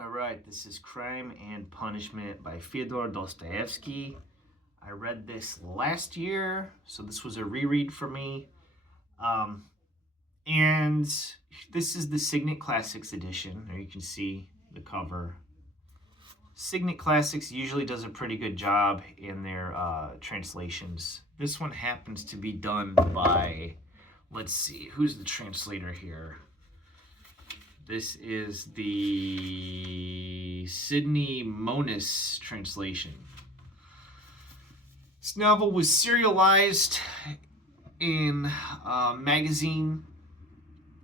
All right, this is Crime and Punishment by Fyodor Dostoevsky. I read this last year, so this was a reread for me. Um, and this is the Signet Classics edition. There you can see the cover. Signet Classics usually does a pretty good job in their translations. This one happens to be done by, let's see, who's the translator here? This is the Sidney Monis translation. This novel was serialized in a magazine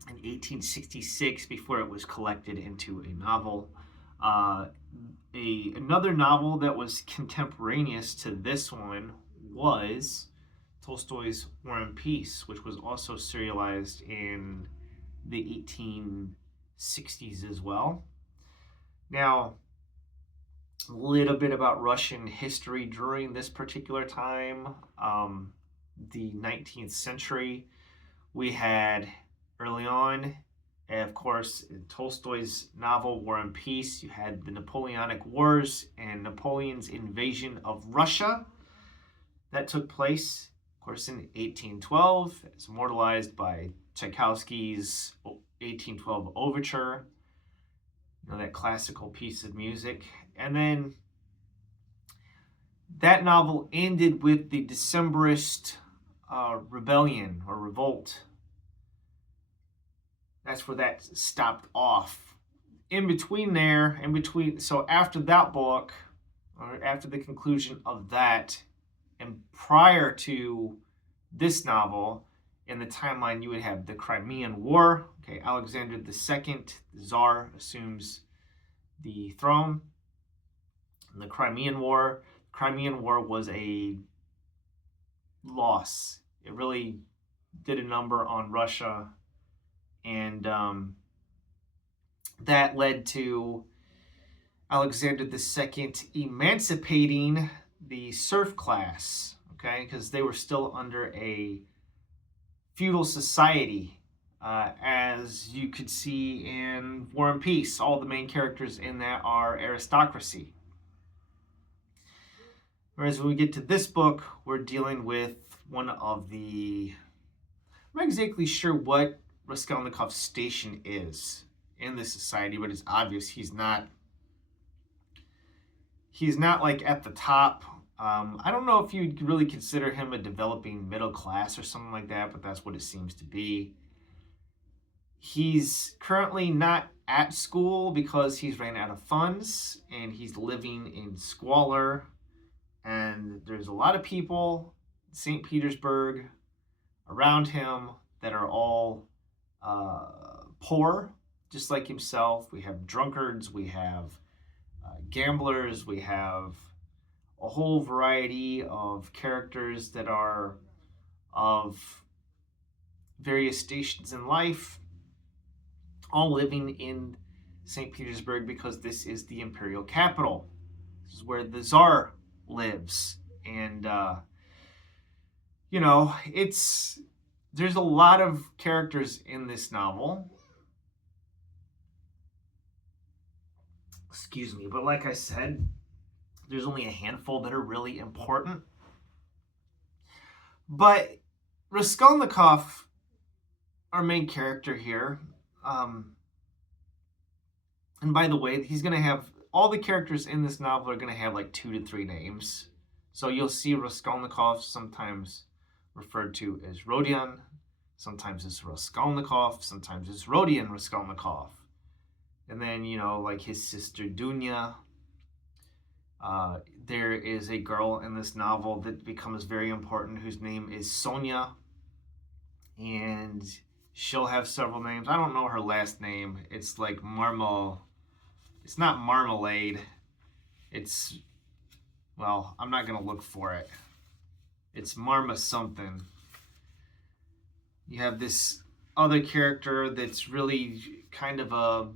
in 1866 before it was collected into a novel. Another novel that was contemporaneous to this one was Tolstoy's War and Peace, which was also serialized in the 1860s as well. Now, a little bit about Russian history during this particular time, the 19th century. We had early on, of course, in Tolstoy's novel War and Peace, you had the Napoleonic Wars and Napoleon's invasion of Russia. That took place, of course, in 1812. It's immortalized by Tchaikovsky's 1812 Overture, that classical piece of music. And then that novel ended with the Decembrist rebellion or revolt. That's where that stopped off. So after that book, or after the conclusion of that, and prior to this novel, in the timeline, you would have the Crimean War. Okay, Alexander II, the Tsar, assumes the throne. And the Crimean War. The Crimean War was a loss. It really did a number on Russia, and that led to Alexander II emancipating the serf class. Okay, because they were still under a feudal society, as you could see in War and Peace. All the main characters in that are aristocracy. Whereas when we get to this book, we're dealing with one of the... I'm not exactly sure what Raskolnikov's station is in this society, but it's obvious he's not like at the top. I don't know if you'd really consider him a developing middle class or something like that, but that's what it seems to be. He's currently not at school because he's ran out of funds and he's living in squalor. And there's a lot of people in St. Petersburg around him that are all poor, just like himself. We have drunkards, we have gamblers, we have a whole variety of characters that are of various stations in life, all living in St. Petersburg because this is the imperial capital. This is where the Tsar lives. And, there's a lot of characters in this novel. Excuse me, but like I said, there's only a handful that are really important. But Raskolnikov, our main character here, and by the way, he's going to have, all the characters in this novel are going to have like 2 to 3 names. So you'll see Raskolnikov sometimes referred to as Rodion, sometimes it's Raskolnikov, sometimes it's Rodion Raskolnikov. And then, like his sister Dunya. There is a girl in this novel that becomes very important whose name is Sonia. And she'll have several names. I don't know her last name. It's like It's not Marmalade. I'm not going to look for it. It's Marma something. You have this other character that's really kind of a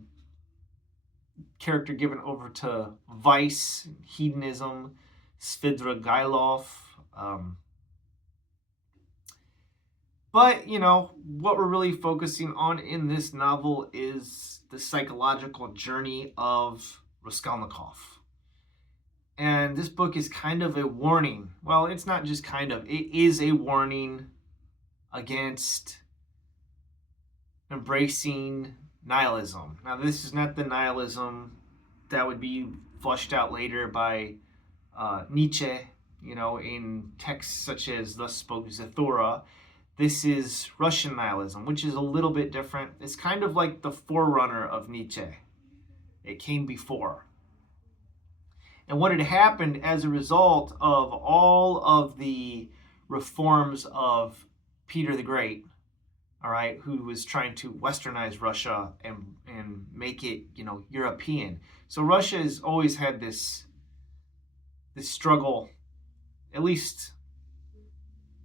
character given over to vice, hedonism, Svidrigailov. But, what we're really focusing on in this novel is the psychological journey of Raskolnikov. And this book is kind of a warning. Well, it's not just kind of, it is a warning against embracing nihilism. Now, this is not the nihilism that would be flushed out later by Nietzsche, in texts such as Thus Spoke Zarathustra. This is Russian nihilism, which is a little bit different. It's kind of like the forerunner of Nietzsche. It came before. And what had happened as a result of all of the reforms of Peter the Great, all right, who was trying to westernize Russia and make it, European. So Russia has always had this struggle, at least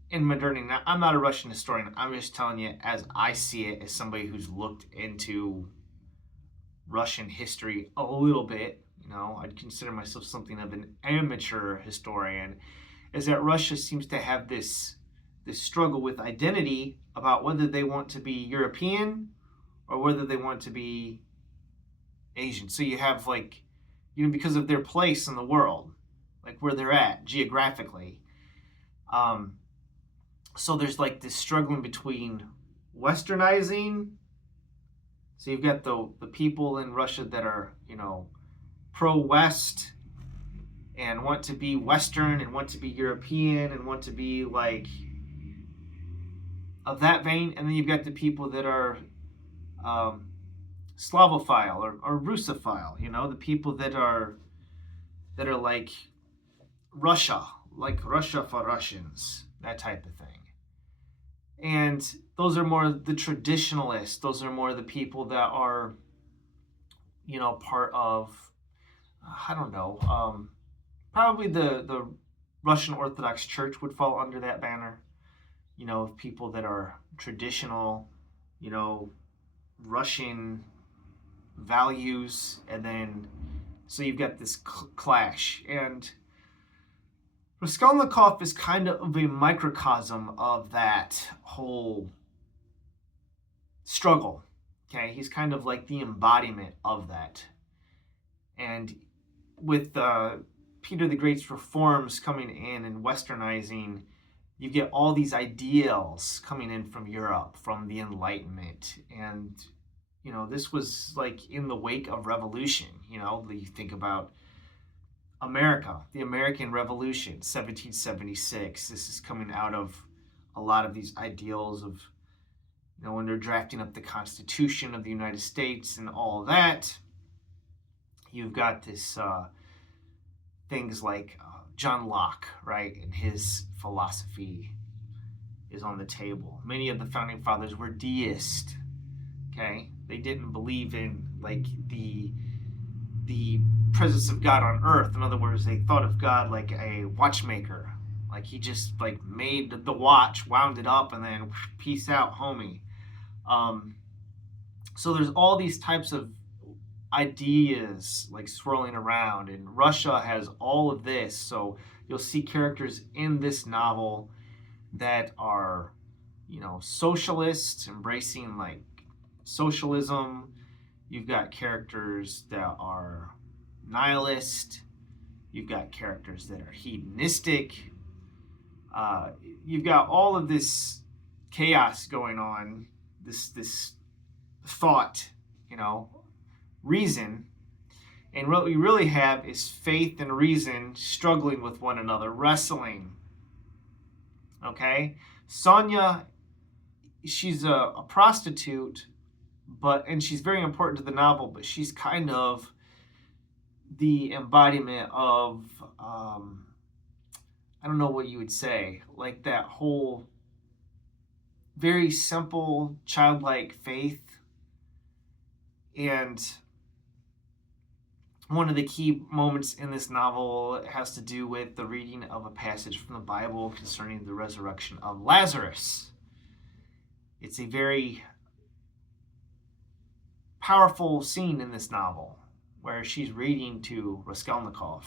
in modernity. Now, I'm not a Russian historian. I'm just telling you as I see it, as somebody who's looked into Russian history a little bit. I'd consider myself something of an amateur historian, is that Russia seems to have this struggle with identity about whether they want to be European or whether they want to be Asian. So you have because of their place in the world, like where they're at geographically. So there's this struggling between westernizing. So you've got the people in Russia that are, pro-West and want to be Western and want to be European and want to be of that vein. And then you've got the people that are Slavophile or Russophile, the people that are like Russia, like Russia for Russians, that type of thing. And those are more the traditionalists. Those are more the people that are, part of, I don't know, probably the Russian Orthodox Church would fall under that banner. People that are traditional, Russian values. And then, so you've got this clash. And Raskolnikov is kind of a microcosm of that whole struggle. Okay, he's kind of like the embodiment of that. And with Peter the Great's reforms coming in and westernizing, you get all these ideals coming in from Europe, from the Enlightenment. And, this was in the wake of revolution. You think about America, the American Revolution, 1776. This is coming out of a lot of these ideals of, when they're drafting up the Constitution of the United States and all that. You've got this things like John Locke, right, and his philosophy is on the table. Many of the founding fathers were deist. Okay, they didn't believe in the presence of God on earth. In other words, they thought of God like a watchmaker. He just made the watch, wound it up, and then peace out, homie. So there's all these types of ideas swirling around, and Russia has all of this. So you'll see characters in this novel that are, socialists, embracing socialism. You've got characters that are nihilist. You've got characters that are hedonistic. You've got all of this chaos going on, this thought, reason. And what we really have is faith and reason struggling with one another, wrestling. Okay? Sonia, she's a prostitute, and she's very important to the novel, but she's kind of the embodiment of, I don't know what you would say, that whole very simple, childlike faith. And one of the key moments in this novel has to do with the reading of a passage from the Bible concerning the resurrection of Lazarus. It's a very powerful scene in this novel where she's reading to Raskolnikov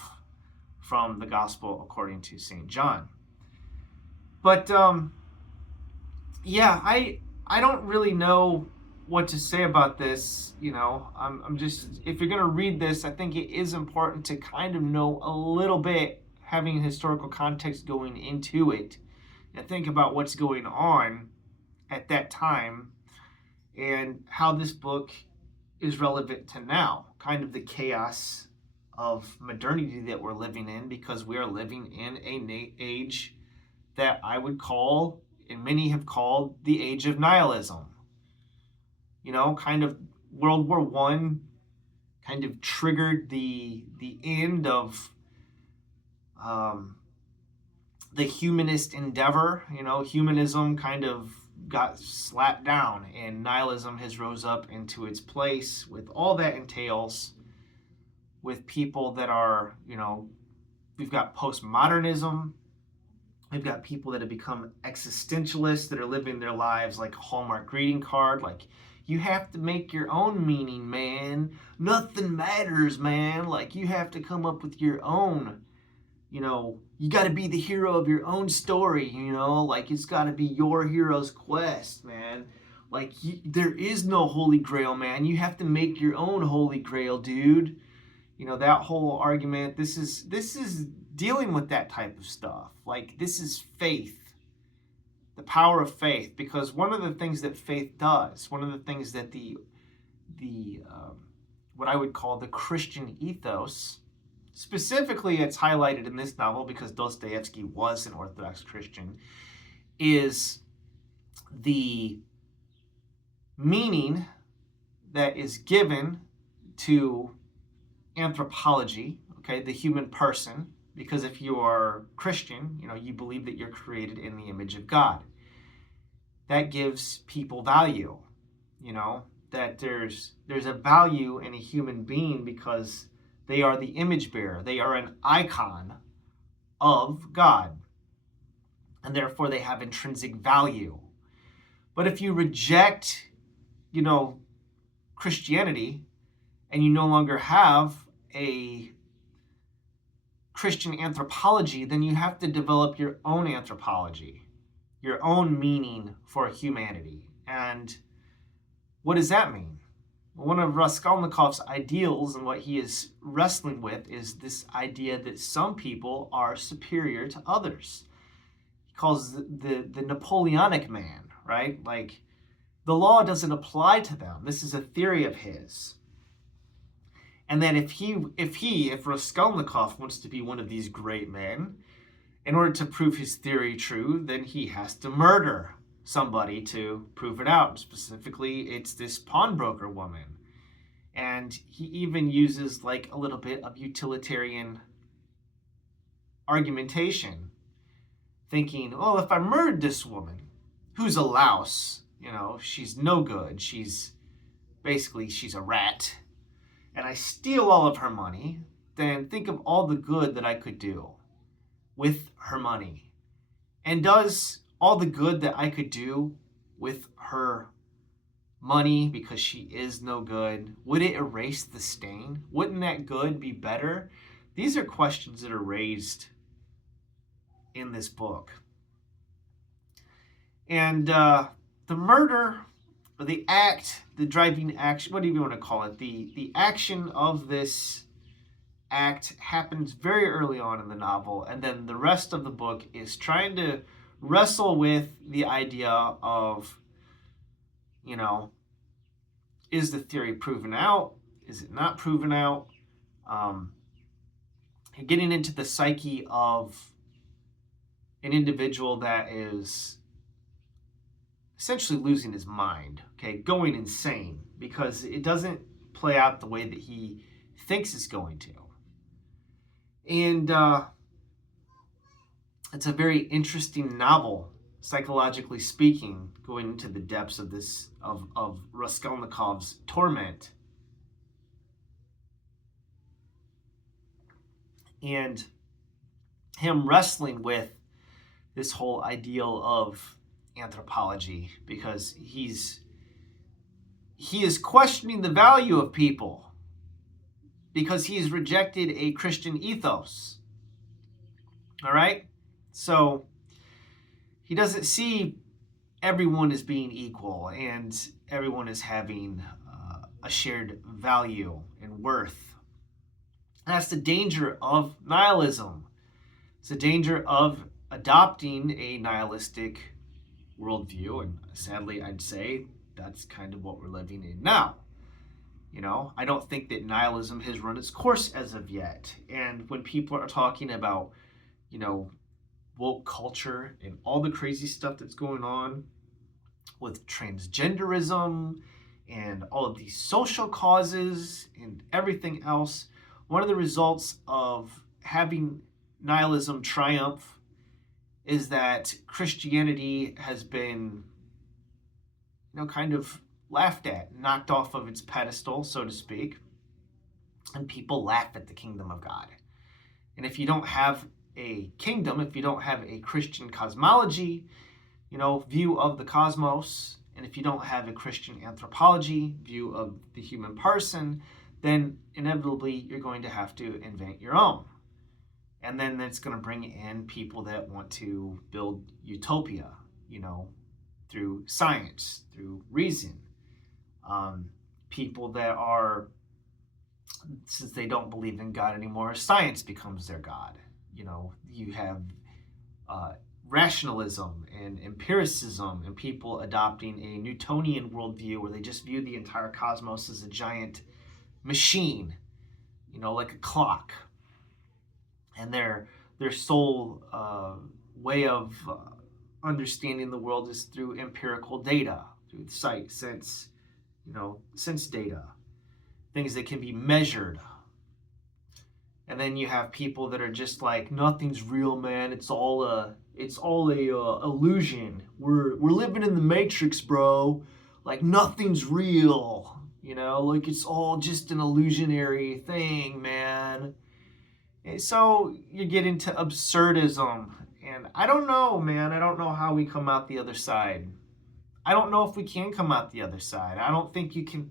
from the Gospel according to St. John. But Yeah, I don't really know what to say about this. I'm just, if you're gonna read this, I think it is important to kind of know a little bit, having historical context going into it, and think about what's going on at that time and how this book is relevant to now, kind of the chaos of modernity that we're living in, because we are living in a age that I would call, and many have called, the age of nihilism. Kind of World War I kind of triggered the end of um, the humanist endeavor. Humanism kind of got slapped down, and nihilism has rose up into its place with all that entails, with people that are, we've got postmodernism. We've got people that have become existentialists, that are living their lives like a Hallmark greeting card. Like, you have to make your own meaning, man. Nothing matters, man. Like, you have to come up with your own. You got to be the hero of your own story, Like, it's got to be your hero's quest, man. Like, there is no holy grail, man. You have to make your own holy grail, dude. That whole argument. This is dealing with that type of stuff. Like, this is faith, the power of faith, because one of the things that faith does, one of the things that the what I would call the Christian ethos, specifically it's highlighted in this novel because Dostoevsky was an Orthodox Christian, is the meaning that is given to anthropology, okay, the human person, because if you are Christian, you believe that you're created in the image of God. That gives people value, that there's a value in a human being because they are the image bearer. They are an icon of God, and therefore they have intrinsic value. But if you reject, Christianity, and you no longer have a Christian anthropology, then you have to develop your own anthropology, your own meaning for humanity. And what does that mean? Well, one of Raskolnikov's ideals and what he is wrestling with is this idea that some people are superior to others. He calls the Napoleonic man, right? Like, the law doesn't apply to them. This is a theory of his. And then if Raskolnikov wants to be one of these great men, in order to prove his theory true, then he has to murder somebody to prove it out. Specifically, it's this pawnbroker woman. And he even uses like a little bit of utilitarian argumentation, thinking, well, if I murdered this woman, who's a louse, she's no good, she's a rat, and I steal all of her money, then think of all the good that I could do with her money. And does all the good that I could do with her money, because she is no good, would it erase the stain? Wouldn't that good be better? These are questions that are raised in this book. And the murder, or the act, the driving action, what do you want to call it? The action of this act happens very early on in the novel, and then the rest of the book is trying to wrestle with the idea of, is the theory proven out? Is it not proven out? Getting into the psyche of an individual that is essentially losing his mind, okay, going insane, because it doesn't play out the way that he thinks it's going to. And it's a very interesting novel, psychologically speaking, going into the depths of this, of Raskolnikov's torment. And him wrestling with this whole ideal of anthropology, because he is questioning the value of people, because he has rejected a Christian ethos. All right? So he doesn't see everyone is being equal and everyone is having a shared value and worth. And that's the danger of nihilism. It's the danger of adopting a nihilistic worldview, and sadly, I'd say that's kind of what we're living in now. I don't think that nihilism has run its course as of yet. And when people are talking about, woke culture and all the crazy stuff that's going on with transgenderism and all of these social causes and everything else, one of the results of having nihilism triumph is that Christianity has been, kind of laughed at, knocked off of its pedestal, so to speak, and people laugh at the kingdom of God. And if you don't have a kingdom, if you don't have a Christian cosmology, view of the cosmos, and if you don't have a Christian anthropology view of the human person, then inevitably you're going to have to invent your own. And then that's going to bring in people that want to build utopia, through science, through reason. People that are, since they don't believe in God anymore, science becomes their God. You have rationalism and empiricism and people adopting a Newtonian worldview where they just view the entire cosmos as a giant machine, like a clock. And their sole way of understanding the world is through empirical data, through sight, sense, sense data, things that can be measured. And then you have people that are just like, nothing's real, man. It's all a illusion. We're living in the Matrix, bro. Like nothing's real. Like it's all just an illusionary thing, man. And so you get into absurdism. And I don't know, man. I don't know how we come out the other side. I don't know if we can come out the other side. I don't think you can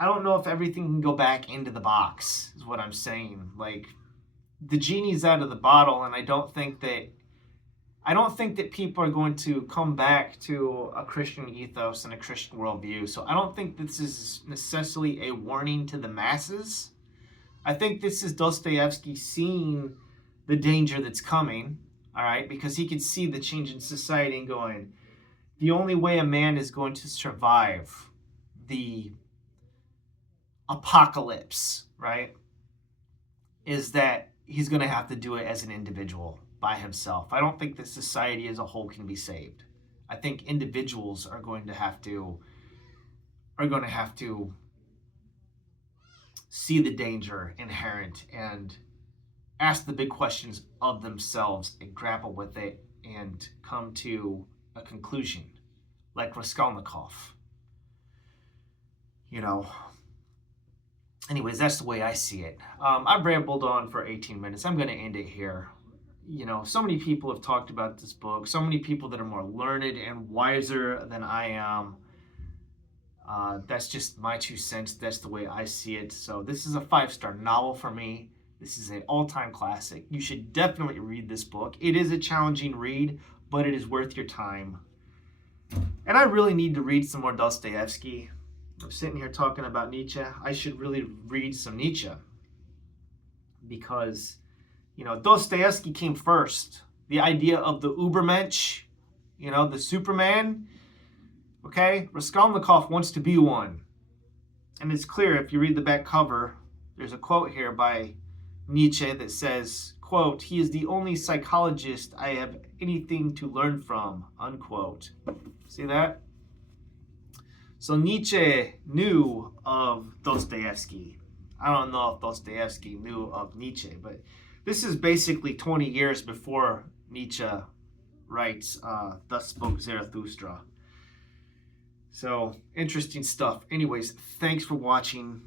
I don't know if everything can go back into the box, is what I'm saying. Like, the genie's out of the bottle, and I don't think that people are going to come back to a Christian ethos and a Christian worldview. So I don't think this is necessarily a warning to the masses. I think this is Dostoevsky seeing the danger that's coming, all right? Because he could see the change in society and going, the only way a man is going to survive the apocalypse, right, is that he's going to have to do it as an individual by himself. I don't think that society as a whole can be saved. I think individuals are going to have to see the danger inherent and ask the big questions of themselves and grapple with it and come to a conclusion, like Raskolnikov. Anyways, that's the way I see it. I've rambled on for 18 minutes. I'm going to end it here. So many people have talked about this book. So many people that are more learned and wiser than I am. That's just my 2 cents. That's the way I see it. So this is a 5-star novel for me. This is an all-time classic. You should definitely read this book. It is a challenging read, but it is worth your time. And I really need to read some more Dostoevsky. I'm sitting here talking about Nietzsche. I should really read some Nietzsche because, Dostoevsky came first. The idea of the Ubermensch, the Superman. Okay, Raskolnikov wants to be one. And it's clear if you read the back cover, there's a quote here by Nietzsche that says, quote, "He is the only psychologist I have anything to learn from," unquote. See that? So Nietzsche knew of Dostoevsky. I don't know if Dostoevsky knew of Nietzsche, but this is basically 20 years before Nietzsche writes Thus Spoke Zarathustra. So, interesting stuff. Anyways, thanks for watching,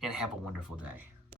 and have a wonderful day.